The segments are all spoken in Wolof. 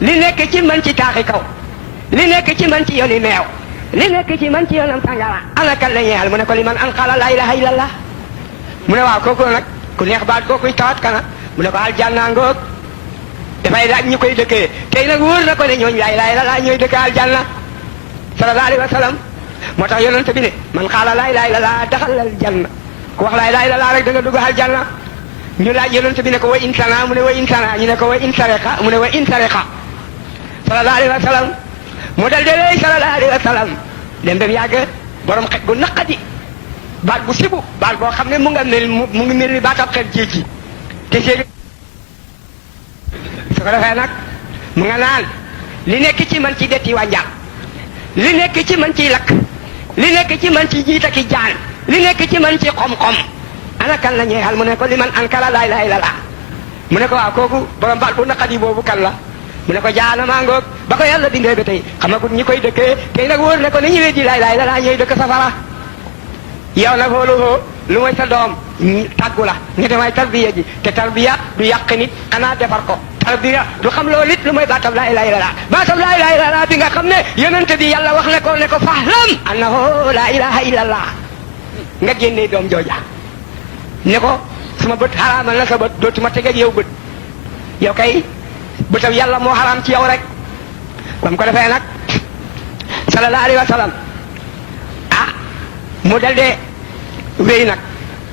li nekk ci man ci taaxi kaw li nekk ci man ci yooni meew li nekk ci man ci yoonam sangara ana kan la ñeel mu ne ko li man an xala laa ilaha illallah mu ne waaw kooku nag ku neex baat kookuy tawat kana mu ne ko aljanna ngoog dafay laaj ñu koy dëkkee tey nag wóor na ko ne ñooñ laa ilaha illallah ñooy dëkk aljanna sallallahu alayhi wa sallam moo tax yonent bi ne man xaala laa ilaha illallah daxal aljanna ku wax laa ilaha illallah rek da nga dugg aljanna ñu laaj yonent bi ne ko wa insana mu ne wa insana ñu ne ko wa insariqa mu ne wa insariqa sallallahu alayhi wa sallam mu dal de lay sallallahu alayhi wa sallam dem ba mu yàgg borom xet gu naqadi baat bu sibu baat boo xam ne mu ngi mel ni baatab xet jéeg ji te seegi su ko defee nag mu nga naan li nekk ci man ci detti wànjaam li nekk ci man ci lakk li nekk ci man ci jiita ki jaan li nekk ci man ci xom-xom ana kan la ñeexal mu ne ko li man ankara laa ilaaha illallaah mu ne ko waaw kooku borom baat bu naqadi boobu kan la mu ne ko jaanamaa ngoog ba ko yàlla bindee ba tey xamagut ñi koy dëkkee tey nag wóor ne ko ni ñu weddi laa ilaaha illallaah ñooy dëkk safara yow nag xoolu lu mooy sa doom tàggu la nga demay tarbiya ji te tarbiya du yàq nit xanaa defar ko tarbiya du xam loolu it lu mooy baatab laa ilaaha illallaah baatab laa ilaaha illallaah bi nga xam ne yonent bi yàlla wax ne ko fahlam annahu laa ilaaha illallaah nga génnee doom jooja ne ko suma bët xaraamal na sa bët dootuma teg ak yow bët yow kay bëtam yàlla moo xaraam ci yow rek bam ko defee nag sallallahu alayhi wa sallam mu dal de wéy nag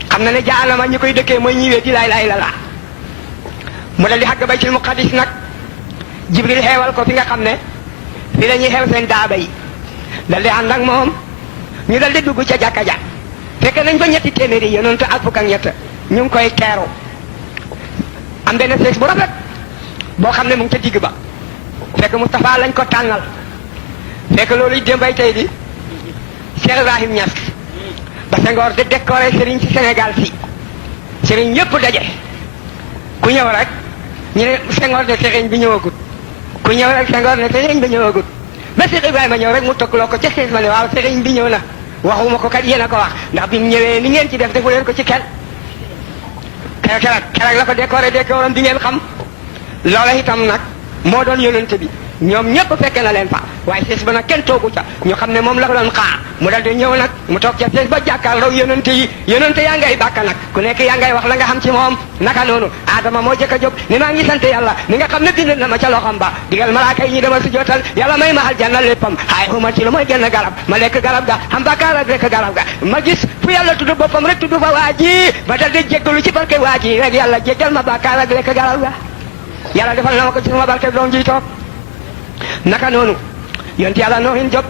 xam na ne jaanama ñi koy dëkkee mooy ñi weddi laa ilaaha illallaah mu dal di xàgg baytul muqaddis nag jibril xeewal ko fi nga xam ne fi la ñuy xew seen daaba yi dal di ànd ak moom ñu dal di dugg ca jàkka ja fekk nañ ba ñetti téeméeri yonent ak fukk ak ñett ñu ngi koy teeru am benn sees bu rafet boo xam ne mu ngi ca digg ba fekk Moustapha lañ ko tànnal fekk loolu démbay tey di Cheikh Ibrahim Niass ba Senghor de décoré Serigne ci Sénégal fii Serigne yëpp daje ku ñëw rek ñu ne Senghor de Serigne bi ñëwagut ku ñëw rek Senghor ne Serigne bi ñëwagut ba Cheikh Ibrahima ñëw rek mu tokkloo ko ca sees ma ne waaw Serigne bi ñëw na waxuma ko kat yéen a ko wax ndax bi mu ñëwee ni ngeen ci def defu leen ko ci kenn keroog la ko décoram di ngeen xam loola itam nag moo doon yonent bi ñoom ñëpp fekke na leen fa waaye sees ba nag kenn toogu ca ñu xam ne moom la ko doon xaar mu dal di ñëw nag mu toog ca sees ba jàkkaarloo yonent yi yonent yaa ngay bàkka nag ku nekk yaa ngay wax la nga xam ci moom naka noonu Adama moo jëkk a jóg ni maa ngi sant yàlla mi nga xam ne bind na ma ca loxam ba digal malaaka yi ñi dama si jootal yàlla may ma aljanna léppam xaay xuma ci lu mooy genn garab ma lekk garab ga xam bàkkaar ak lekk garab ga ma gis fu yàlla tudd boppam rek tudd fa waa ji ba dal di jéggalu ci barke waa ji rek yàlla jéggal ma bàkkaar ak lekk garab ga yàlla defal na ma ko ci sama barke doom ji toog naka noonu yonent yàlla noohin jóg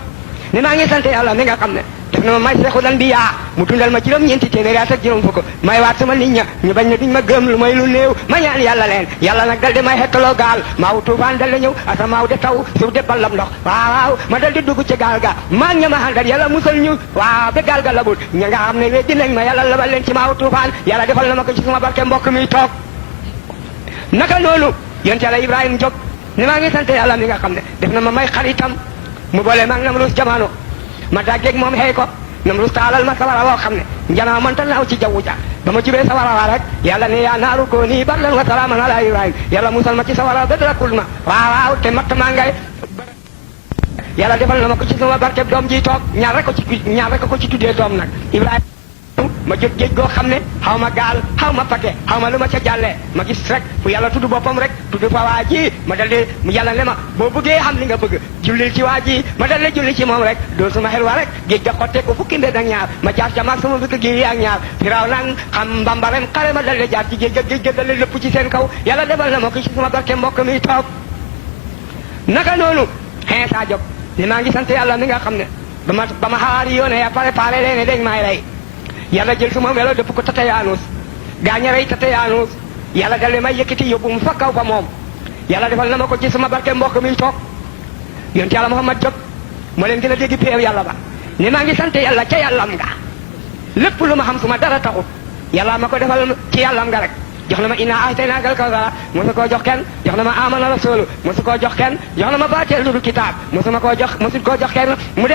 ne maa ngi sant yàlla mi nga xam ne def na ma may seexul anbiyaa mu dundal ma juróom-ñeenti téeméeri at ak juróom fukk may waat sama nit ña ñu bañ ne duñ ma gëm lu may lu néew ma ñaan yàlla leen yàlla nag dal di may xettaloo gaal maaw tuufaan dal di ñëw asamaaw de taw suuf de ballam ndox waaw ma dal di dugg ci gaal ga maa ña ma àndal yàlla musal ñu waaw ba gaal ga labul ña nga xam ne weddi nañ ma yàlla labal leen ci maaw tuufaan yàlla defal na ma ko ci sama barke mbokk mi toog naka noonu yonent yàlla Ibrahima jóg ne maa ngi sant yàlla mi nga xam ne def na ma may xaritam mu boole maag Namrus jamono ma daggeeg moom xëy ko Namrus taalal ma sawara woo xam ne njanaa mënta naaw ci jaww ja ba ma jubee sawara waa rek yàlla ne yaa naaru kooni bardan wa salaaman ala Ibrahima yàlla musal ma ci sawara ba drakul ma waaw te matt maa ngay yàlla defal na ma ko ci sama barke doom ji toog ñaar rek ko ci tuddee doom nag Ibrahima ma jot géej goo xam ne xaw ma gaal xaw ma pake xaw ma lu ma ca jàllee ma gis rek fu yàlla tudd boppam rek tudd fa waa ji ma dal di mu yàlla ne ma boo bëggee xam li nga bëgg jullil ci waa ji ma dal di julli ci moom rek doon sama xel wa rek géej ga xottee ko fukki mbedd ak ñaar ma jaar ca maag sama fukki géej ak ñaar firaaw nag xam mbambarem xare ma dal di jaar ci géej ga dal di lëpp ci seen kaw yàlla defal na ma ko ci sama barke mbokk mi toog naka noonu xëy saa jóg ne maa ngi sant yàlla mi nga xam ne ba ma xawaari yoone ya préparé leen dañ may rey yàlla jël sama melo dëpp ko Tatayanus gaaña rey Tatayanus yàlla dal di may yëkkati yóbbu mu fa kaw fa moom yàlla defal na ma ko ci sama barke mbokk mi toog yonent yàlla Muhammad jóg moo leen gën a dégg péew yàlla ba ne maa ngi sant yàlla ca yàllam nga lépp lu ma xam suma dara taxut yàlla ma ko defal ci yàllam nga rek jox na ma inna a'taynaakal kawsara mosu koo jox kenn jox na ma amana rasulu mosu koo jox kenn jox na ma baateel lu dul kitaab mosu koo jox kenn mu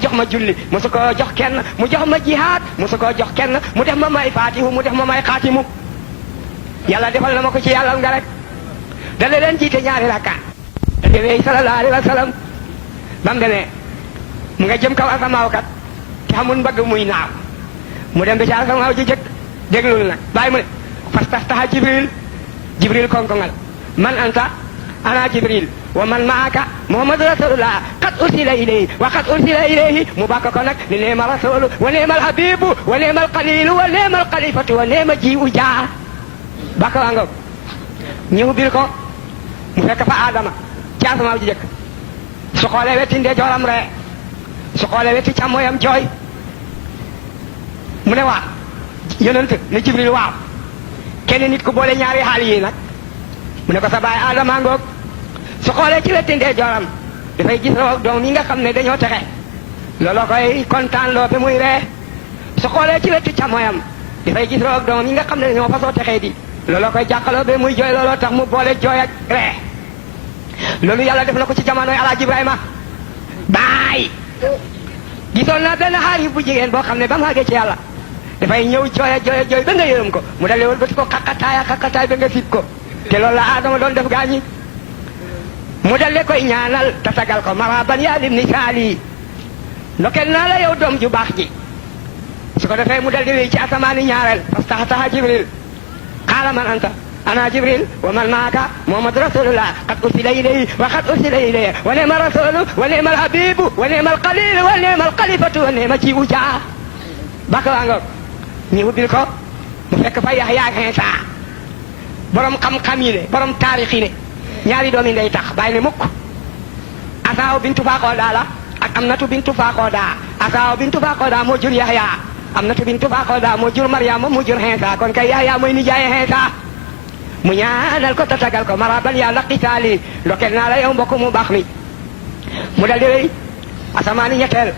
jox ma julli mosu koo jox kenn mu jox ma jihaad mosu koo jox kenn mu def ma may faatihu mu def ma may xaatimu yàlla defal na ma ko ci yàlla nga rek dale leen jiite ñaari rakka te wey sallallahu alayhi wa sallam bam demee mu nga jëm kaw asamaaw kat te xamul mbëgg muy naaw mu dem ba ci asamaaw ji jëkk déglul nag bàyyi mu ne fastaxtaha jibril konkongal man anta ana jibril wa man maaka muhammadu rasulullah qad ursila ilayhi wa qad ursila ilayhi mu bàkk ko nag ni neema rasulu wa neema alhabibu wa neema alqalilu wa neema alxalifatu wa neema jiwu jaa bàkk waa ngoog ñëw bil ko mu fekk fa Adama ci asamaaw ji jëkk su xoolee wetti ndeyjooram ree su xoolee wetti càmmooyam jooy mu ne waa yonent ne jibril waaw kenn nit ku boole ñaari xaal yi nag mu ne ko sa baay Adama ngoog su xoolee ci wetti ndeyjooram dafay gis raw doom yi nga xam ne dañoo texe looloo koy kontaan loo ba muy ree su xoolee ci wetti càmmooyam dafay gis raw doom yi nga xam ne dañoo fasoo texee di looloo koy jàqaloo ba muy jooy looloo tax mu boole jooy ak ree loolu yàlla def na ko ci jamonoy Alaaji Ibrahima baay gisoon naa benn xaarif bu jigéen boo xam ne ba mu àggee ci yàlla dafay ñëw jooy ba nga yërëm ko mu dalee wëlbati ko xaqataay ba nga fit ko te loolu la Adama doon def gaañi mu dalee koy ñaanal tatagal ko maraban yaa lim ni saali ndokel naa la yow doom ju baax ji su ko defee mu dal di wéy ci asamaani ñaareel fastaxtaha jibril qaala man anta ana jibril wa man maaka muhammadu rasulullah qad ursila ilayhi wa qad ursila ilayhi wa neema rasulu wa neema alhabibu wa neema alqalilu wa neema alxalifatu wa neema jiwu jaa bàkk waa ngoog ñi ubbil ko mu fekk fa Yaxya ak Iisa borom xam-xam yi ne borom taarix yi ne ñaari doomi ndey tax bàyyi ne mukk Asaaw bintu Faaxooda la ak Amnatu bintu Faaxooda Asaaw bintu Faaxooda moo jur Yaxya Amnatu bintu Faaxooda moo jur Maryama moo jur Iisa kon kay Yaxya mooy nijaay Iisa mu ñaanal ko tatagal ko maraban yaa laqisaali ndokel naa la yow mbokk mu baax mi mu dal di wéy asamaani ñetteel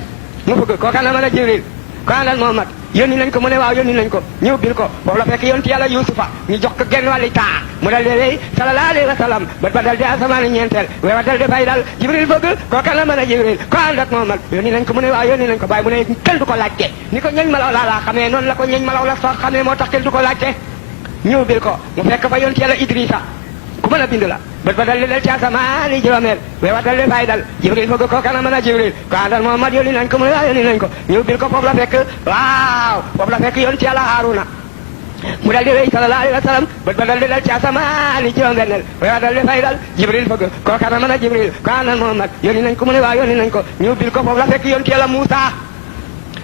mu bëgg kooka na mën a Jibril ko àndal Muhammad yónni nañ ko mu ne waaw yónni nañ ko ñu ubbil ko foofu la fekk yonti yàlla Yuusufa ñu jox ko genn wàlli taa mu dal di wéy sallallahu alayhi wa sallam ba dal di asamaani ñeenteel wewa dal di fay dal Jibril bëgg kooka na mën a Jibril ko ànd ak Muhammad yónni nañ ko mu ne waaw yónni nañ ko bàyyi mu ne kenn du ko laajte ni ko ñeñ malaw laa xamee noonu la ko ñeñ malaw la sax xamee moo tax kenn du ko laajte ñëw bil ko mu fekk fa yonti yàlla Idrissa ku mën a bind la bët ba dal di dal ci asamaani juróomeel wewa dal di fay dal Jibril bëgg ko kana mën a Jibril ko àndal Muhammad yónni nañ ko mu ne waaw yónni nañ ko ñëw bil ko foofu la fekk waaw foofu la fekk yonti yàlla Haaruna mu dal di wéy sallallahu alayhi wa sallam bët ba dal di dal ci asamaani juróom-benneel wewa dal di fay dal Jibril bëgg ko kana mën a Jibril ko àndal Muhammad yónni nañ ko mu ne waaw yónni nañ ko ñëw bil ko foofu la fekk yonti yàlla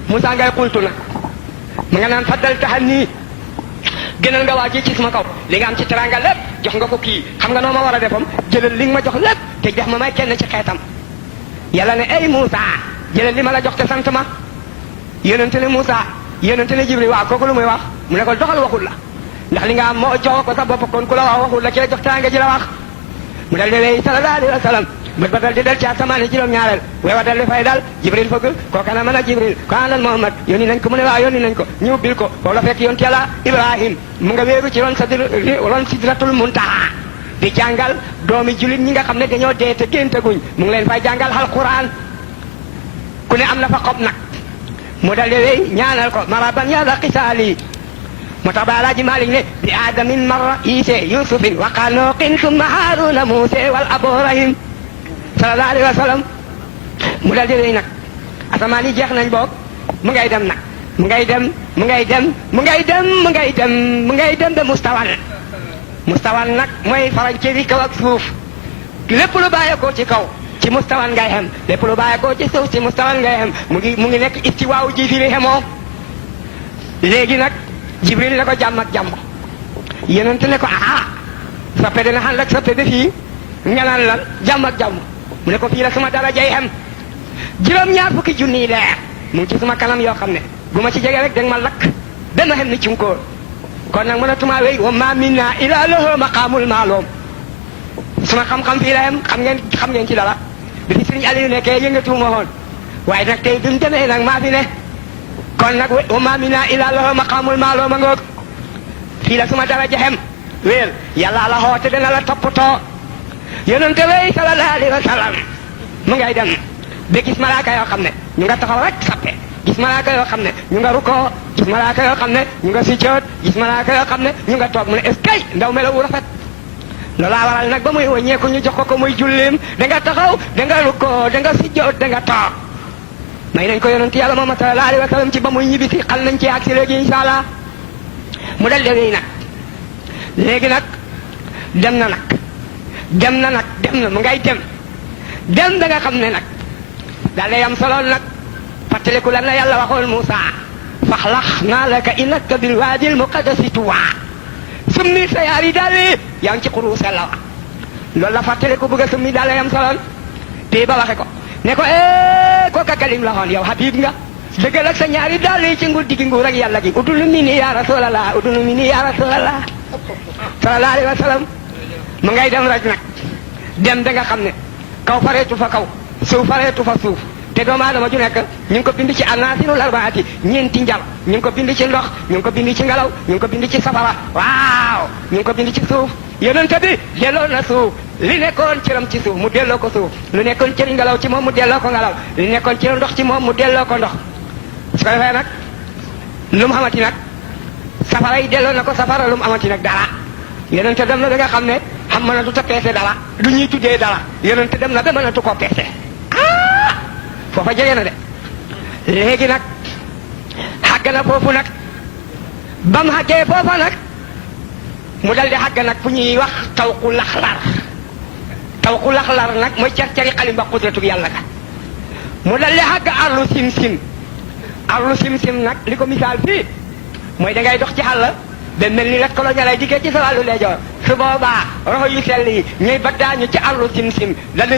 Muusa ngay xultu nag mu nga naan faddal taxan gënal nga waa ji ci sama kaw li nga am ci teranga lépp jox nga ko kii xam nga noo ma war a defam jëlal li nga ma jox lépp te jox ma may kenn ci xeetam yàlla ne ay Moussa jëlal li ma la jox te sant ma yonente ne Moussa yonente ne Jibril waaw kooku lu muy wax mu ne ko doxal waxul la ndax li nga am moo jox ko sa bopp kon ku la wax waxul la ki la jox teranga ji la wax mu dal di lay sallallahu alayhi wa sallam bët ba dal di dal ci asamaani juróom-ñaareel weewa dal di fay dal Jibril fëgg kooka na mën a Jibril ko àndal Muhammad yónni nañ ko mu ne waaw yónni nañ ko ñu bil ko foofu la fekk yonent Yàlla Ibrahim mu nga wéeru ci ron sidratul muntaha di jàngal doomi julit ñi nga xam ne dañoo dee te géntaguñ mu ngi leen fay jàngal alquran ku ne am na fa xob nag mu dal di wéy ñaanal ko maraban yàlla xisaali moo tax ba Alaaji Maalik ne bi aadamin marra Iise Yusufin wa Xanooqin summa Haaruna Muuse wal Aborahim sallallahu alayhi wa sallam mu dal di wéy nag asamaan yi jeex nañ boog mu ngay dem nag mu ngay dem mu ngay dem mu ngay dem mu ngay dem mu ngay dem ba mustawan nag mooy farañce kaw ak suuf lépp lu bàyyeekoo ci kaw ci mustawan ngay xem lépp lu bàyyeekoo ci suuf ci mustawan ngay xem mu ngi nekk istiwaaw ji firi xemoo léegi nag Jibril ne ko jàmm ak jàmm yonent ne ko soppe dina xam rek soppe ba fii nga naan lan jàmm ak jàmm mu ne ko fii la suma darajay xem juróom-ñaar fukki junniy leer mu ngi ci suma kanam yoo xam ne bu ma ci jege rek danga ma lakk benn xem ni cunkóor kon nag mënatuma wéy wa ma minna ila lahu maqaamul maalum suma xam-xam fii la xem xam ngeen ci dara bi fi Sëriñ Aliou nekkee yëngatuwuma woon waaye nag tey duñ demee nag maa fi ne kon nag wa ma minna ila lahu maqaamul maalum a ngoog fii la suma daraja xem wéel yàlla la xoote dana la toppatoo yonente wey sallallahu alayhi wa sallam mu ngay dem ba gis malaaka yoo xam ne ñu nga taxaw rek sappe gis malaaka yoo xam ne ñu nga rukkoo gis malaaka yoo xam ne ñu nga sujjoot gis malaaka yoo xam ne ñu nga toog mu ne est-ce que ndaw melawu rafet loolaa waral nag ba muy wàññeeku ñu jox ko muy julleem da nga taxaw da nga rukkoo da nga sujjoot da nga toog may nañ ko yonent yàlla Muhammad sallallahu alayhi wa sallam ci ba muy ñibbi si xal nañ ci ak si léegi insha allah mu dal léegi nag dem na mu ngay dem da nga xam ne nag daal day am solo nag fàttaliku lan la yàlla waxoon Muusa faxlaxnaa laka innaka bil waadil muqaddasi tuwaa summi sa yaari daal yaa ngi ci xuru sella wa loolu la fàttaliku bëgg a summi daal day am solo te ba waxe ko ne ko ko kakalim la xoon yow Habib nga dëggal ak sa ñaari daal ci nguur digi nguur ak yàlla gi udul mini ya rasulallah udul mini ya rasulallah sallallahu alayhi wa sallam mu ngay dem rek nag dem da nga xam ne kaw fareetu fa kaw suuf fareetu fa suuf te doomu aadama ju nekk ñu ngi ko bind ci anaasirul arbaati ñeenti njal ñu ngi ko bind ci ndox ñu ngi ko bind ci ngelaw ñu ngi ko bind ci safara waaw ñu ngi ko bind ci suuf yonent bi delloo na suuf li nekkoon cëram ci suuf mu delloo ko suuf lu nekkoon cëri ngelaw ci moom mu delloo ko ngelaw li nekkoon cëri ndox ci moom mu delloo ko ndox su ko defee nag lu mu xamati nag safara yi delloo na ko safara lu mu amati nag dara yonent dem na da nga xam ne xam mënatu ta peese dara du ñuy tuddee dara yonent dem na ba mënatu koo peese foofa jege na de léegi nag xàgg na foofu nag ba mu xàggee foofa nag mu dal di xàgg nag fu ñuy wax tawqu laxlar nag mooy car-cari xalimba qudratu yàlla ka mu dal di xàgg arlu sim nag li ko misaal fii mooy da ngay dox ci xàll ba mel ni lat ko la ñalay dikkee ci sa wàllu leejoor su boobaa roxo yu sell yi ñuy baddaañu ci arlu sim dal di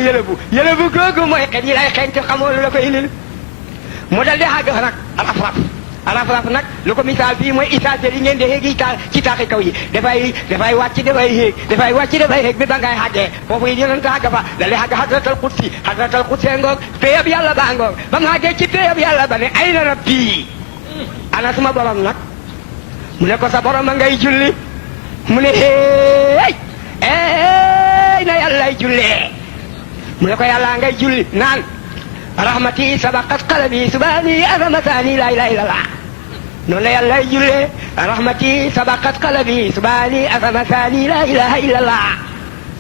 yëlëbu googu mooy xet yi lay xeeñ ci xamoo lu la ko indil mu dal di xàgg fa nag raf-raf nag lu ko misaal fii mooy isaager yi ngeen di xéegi ci taaxi kaw yi dafay wàcc dafay xéeg bi ba ngay xàggee foofu yi yonent xàgg fa dal di xàgg hadratal qudsi ngoog péyab yàlla ba ngoog ba mu xàggee ci péyab yàlla ba ne ay na rabbi ana suma borom nag mu ne ko sa borom a ngay julli mu ne hey na yàllay jullee mu ne ko yàlla ngay julli naan rahmati sabaqat qalbi subhani azamatani la ilaha illallah noonu la yàllay jullee rahmati sabaqat qalbi subhani azamatani la ilaha illallah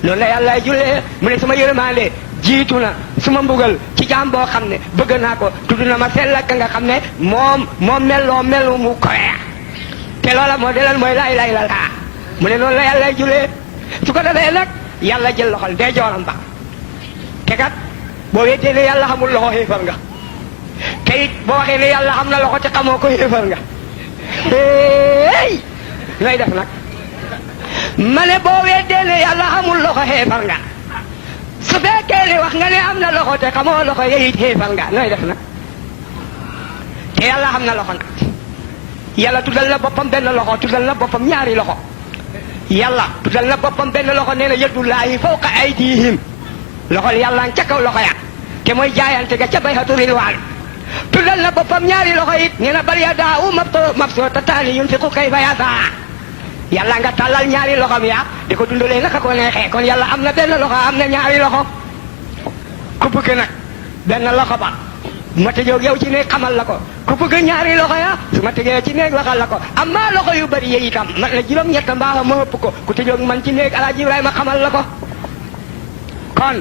noonu la yàllay jullee mu ne suma yërmande jiitu na suma mbugal ci jaam boo xam ne bëgg naa ko tudd na ma sell ak nga xam ne moom melu mu kowe te loola moo delal mooy laa ilaaha illallaah mu ne noonu la yàlla julee su ko defee nag yàlla jël loxol dee jooram ba te kat boo weddee ne yàlla xamul loxo xéefar nga te it boo waxee ne yàlla xam na loxo te xamoo ko xéefar nga ngay def nag ma ne boo weddee ne yàlla xamul loxo xéefar nga su fekkee ne wax nga ne am na loxo te xamoo loxo yeyit xéefar nga ngay def nag te yàlla xam na loxo nag yàlla tuddal na boppam benn loxo tuddal na boppam ñaari loxo yàlla tuddal na boppam benn loxo nee na yadullaahi fawqa aydihim loxol yàlla ca kaw loxo ya te mooy jaayante ga ca bay'atu ridwaan tuddal na boppam ñaari loxo it nee na bal yadaahu mabsuutataani yunfiqu kayfa yasaa yàlla nga tàllal ñaari loxom ya di ko dundalee naka ko neexee kon yàlla am na benn loxo am na ñaari loxo ku bëgg nag benn loxo ba ma tëjoog yow ci néeg xamal la ko ku bëgg ñaari loxo ya su ma tëjee ci néeg waxal la ko am maa loxo yu bëri yi itam man la juróom-ñett mbaa ma ëpp ko ku tëjoog man ci néeg Alaaji Ibrahima xamal la ko kon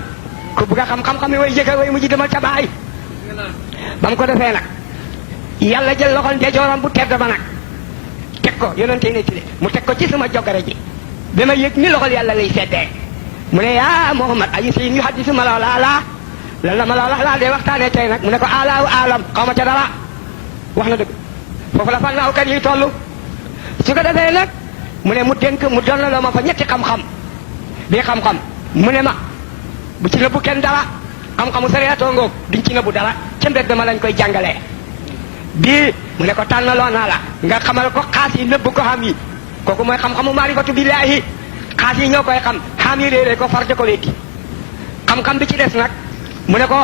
ku bëgg a xam-xam yi way jëkk way mujj demal ca baay ba mu ko defee nag yàlla jël loxol ndeyjooram bu tedd ba nag teg ko yonente ne tile mu teg ko ci sama jogare ji ba ma yëg ni loxol yàlla lay seddee mu ne yaa Muhammad ayi si yu haddisu ma la laa lan la ma la wax laa dee waxtaanee tey nag mu ne ko alaaw alam xaw ma ca dara wax na dëgg foofu la fànnaaw kat yi toll su ko defee nag mu ne mu dénk mu doon la ma fa ñetti xam-xam bii xam-xam mu ne ma bu ci nëbbu kenn dara xam-xamu sariyaatoo ngoog duñ ci nëbbu dara ca mbedd dama lañ koy jàngalee bii mu ne ko tànnaloo naa la nga xamal ko xaas yi nëbb ko xam yi kooku mooy xam-xamu maarifatu billaahi xaas yi ñoo koy xam yi réeré ko farde ko weddi xam-xam bi ci des nag mu ne ko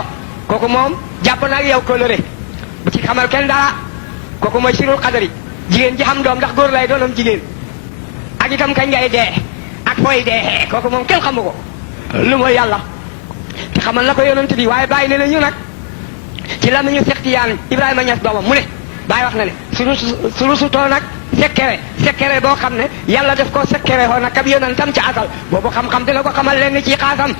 kooku moom jàpp naa ak yow kóllëre bu ci xamal kenn dara kooku mooy sirul xadari jigéen ji xam doom ndax góor lay doonam jigéen ak itam kañ ngay dee ak fooy dee kooku moom kenn xamu ko lu mooy yàlla te xamal na ko yonent bi waaye bàyyi ne na ñu nag ci la ñu Seex Tijaan Ibrahima Ñas doomam mu ne bàyyi wax na ne suru sutoo nag sekkere boo xam ne yàlla def ko sekkere xoon ak ab yonentam ca asal boobu xam-xam dina ko xamal leen ci xaasam